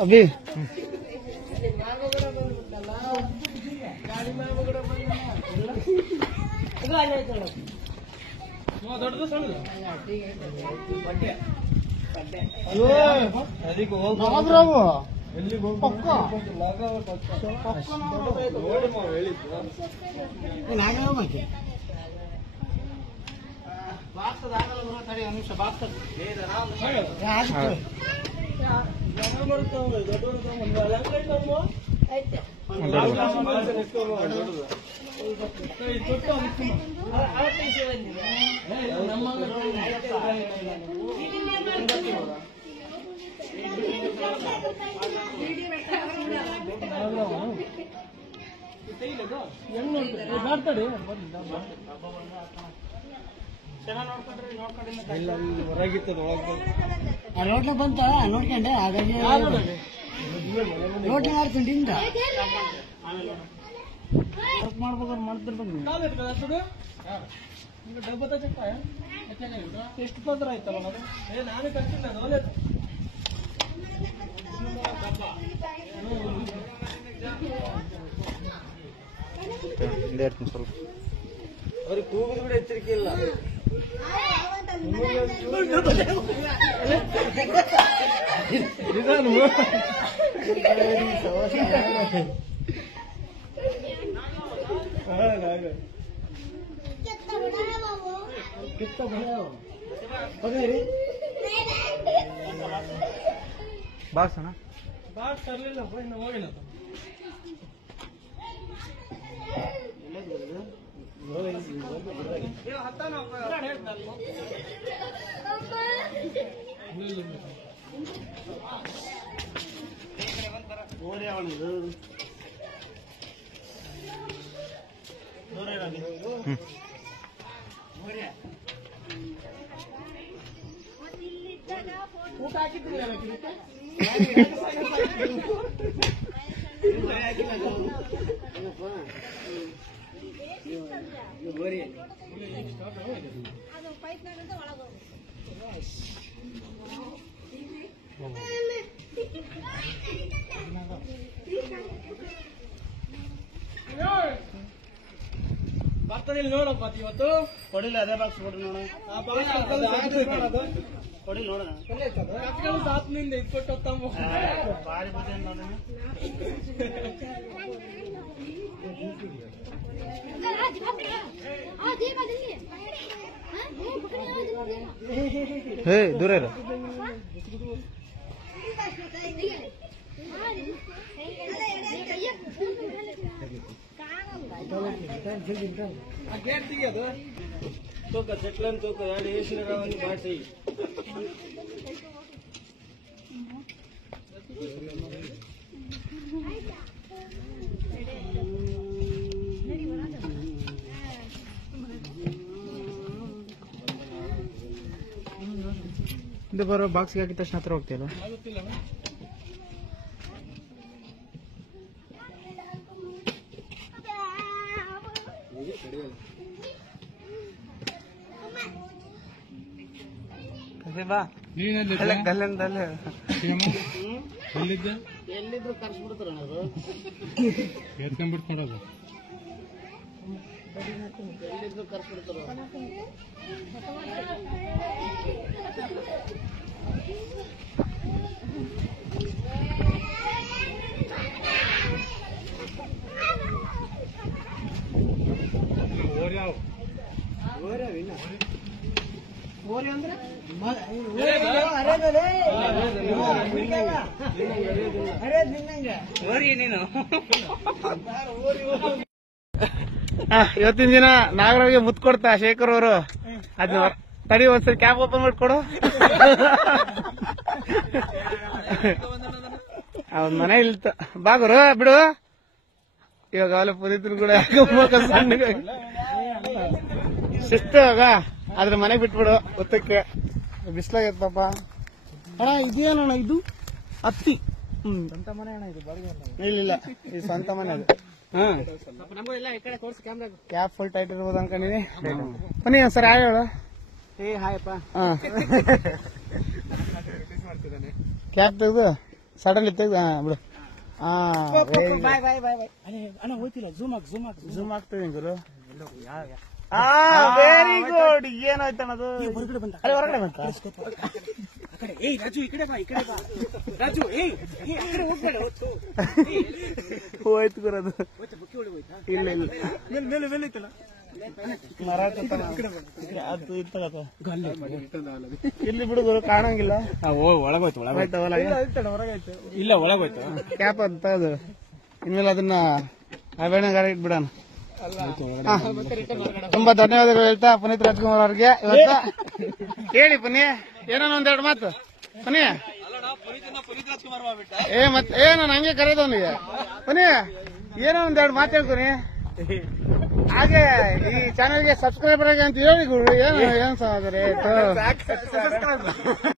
ಅಭಿ ದೊಡ್ಡದು ಸಣ್ಣ ನೋಡ್ಲ ಬಂತ ನೋಡ್ಕೊಂಡೆ ಹಾಗಾಗಿ ನೋಡ್ಲಿ ಮಾಡ್ತೀನಿ ಮಾಡ್ಬೇಕಾದ್ರೆ ಮಾಡ್ತಿರ್ಬೇಕು ಡಬ್ಬ ಎಷ್ಟು ತೊಂದರೆ ಆಯ್ತಲ್ಲ ನಾನೇ ಕರ್ತೀನಿ ಸ್ವಲ್ಪ ಅವ್ರಿಗೆ ಕೂಗುದು ಕೂಡ ಎಚ್ಚರಿಕೆ ಇಲ್ಲ ಬಾಕ್ಸ್ ಅಣ್ಣ ಬಾಕ್ಸ್ ತರಲಿಲ್ಲ ಇನ್ನು ಹೋಗಿಲ್ಲ ಊಟ ಹಾಕಿದ್ರಿ ಬರ್ತಾನೆ ನೋಡಪ್ಪ ಇವತ್ತು ಕೊಡಿಲ್ಲ ಅದೇ ಬಾಕ್ಸ್ ಕೊಡ್ರಿ ನೋಡೋಣ ಕೊಡಿ ನೋಡೋಣ ಸಾತ್ನಿಂದ ಇಟ್ಕೊಟ್ಟು ಭಾರಿ ಬರ್ತೇನೆ ನೋಡೋಣ ಹೇ ದೂರ ಇರು ಗೇಟ್ ತೆಗಿಯೋದು ತೂಕ ಚೆಕ್ಲನ್ ತೂಕ ಎರಡು ಏಷ್ಯರಾವನ್ನ ಮಾಡಿಸಿ ಇದು ಬರೋ ಬಾಕ್ಸ್ಗೆ ಹಾಕಿದ ತಕ್ಷಣ ಹತ್ರ ಹೋಗ್ತಿಲ್ಲ ಬಾ ಎಲ್ಲಿದ್ರು ಕರ್ಸ್ಬಿಡ್ತಾರ ಎತ್ಕೊಂಡ್ಬಿಡ್ತಾರೋದು ಎಲ್ಲಿದ್ರು ಕರ್ಸ್ಬಿಡ್ತಾರ ಓರಿ ಅಂದ್ರೆ ಇವತ್ತಿನ ದಿನ ನಾಗರಾವ್ಗೆ ಮುತ್ ಕೊಡ್ತಾ ಶೇಖರ್ ಅವರು ಅದನ್ನ ತಡಿ ಒಂದ್ಸರಿ ಕ್ಯಾಬ್ ಓಪನ್ ಮಾಡ್ಕೊಡು ಅವನ್ ಮನೆ ಇಲ್ತ ಬಾಗುರು ಬಿಡು ಇವಾಗ ಅವಲ ಪುನೀತನ್ ಕೂಡ ಶಿಸ್ತು ಇವಾಗ ಅದ್ರ ಮನೆಗ್ ಬಿಟ್ಬಿಡು ಗೊತ್ತಕ್ಕೆ ಬಿಸ್ಲಾಗೈತ್ ಪಾಪ ಅಣ್ಣ ಇದೇನಣ್ಣ ಇದು ಹತ್ತಿ ಸ್ವಂತ ಮನೆ ಅಣ್ಣ ಇದು ಇಲ್ಲ ಇದು ಸ್ವಂತ ಮನೆ ಅದು ಕ್ಯಾಬ್ ಫುಲ್ ಟೈಟ್ ಇರ್ಬೋದು ಅನ್ಕೊಂಡಿನಿ ಬನ್ನಿ ಸರ್ ಹೇಳು ಏ ಹಾಯಪ್ಪ ಕ್ಯಾಪ್ ತೆಗ್ದು ಸಡನ್ಲಿ ತೆಗ್ದು ಬಿಡು. ಅಣ್ಣ ಹೋಯ್ತಿಲ್ಲ, ಝೂಮ್ ಝೂಮ್ ಆಗ್ತದೆ ಗುರು. Very good. ಏನಾಯ್ತಣ್ಣದು? ಹೊರಗಡೆ ಬಂದ, ಅರೆ ಹೊರಗಡೆ ಬಂತ. ಆ ಕಡೆ. ಏಯ್ ರಾಜು ಈ ಕಡೆ ಬಾ, ಈ ಕಡೆ ಬಾ ರಾಜು. ಏಯ್ ಆ ಕಡೆ ಹೋಗ್ಬೇಡ. ಹೋಯ್ತು ಗುರು ಅದು. ಬುಕ್ಕಿ ಒಳಗೆ ಹೋಯ್ತಾ? ಇಲ್ಲ ಇಲ್ಲ, ಮೇಲೆ ಮೇಲೆ ಐತಲ್ಲ ಮರ ಅದು ಇರ್ತದ. ಇಲ್ಲಿ ಬಿಡು ಗುರು, ಕಾಣಂಗಿಲ್ಲ. ಒಳಗೋಯ್ತು, ಹೊರಗಾಯ್ತು. ಇಲ್ಲ ಒಳಗೋಯ್ತು. ಕ್ಯಾಪ್ ಅಂತ ಅದು. ಇನ್ಮೇಲೆ ಅದನ್ನ ಅವೇಣಗಾರ ಇಟ್ಬಿಡೋಣ. ತುಂಬಾ ಧನ್ಯವಾದಗಳು ಹೇಳ್ತಾ ಪುನೀತ್ ರಾಜ್ಕುಮಾರ್ ಅವ್ರಿಗೆ. ಇವತ್ತು ಹೇಳಿ ಪುನಿ, ಏನೋ ಒಂದೆರಡು ಮಾತು ಪುನಿ. ಮತ್ತೆ ನಾನು ಹಂಗೆ ಕರೆದವನಿಗೆ ಪುನಿ, ಏನೋ ಒಂದೆರಡು ಮಾತು ಹೇಳ್ಕೊನಿ. ಹಾಗೆ ಈ ಚಾನೆಲ್ಗೆ ಸಬ್ಸ್ಕ್ರೈಬರ್ ಆಗಿ ಅಂತ ಹೇಳಿ ಗುರು. ಏನು ಸಹೋದರಿ.